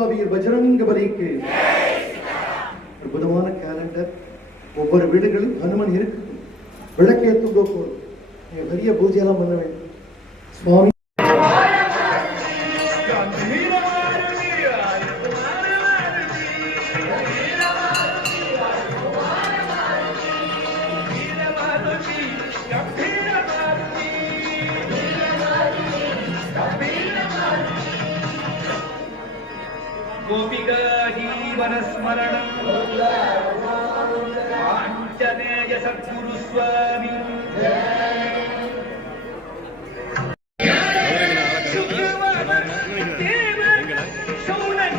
மூகாவீர் பஜரங்க பலிக்கு அற்புதமான கேலண்டர். ஒவ்வொரு வீடுகளில் ஹனுமன் இருக்கு. விளக்கேற்றுங்கோ போதும். பெரிய பூஜையெல்லாம் பண்ண வேண்டும். சுவாமி गोपिका जीवन स्मरणं आञ्जनेय सद्गुरु स्वामी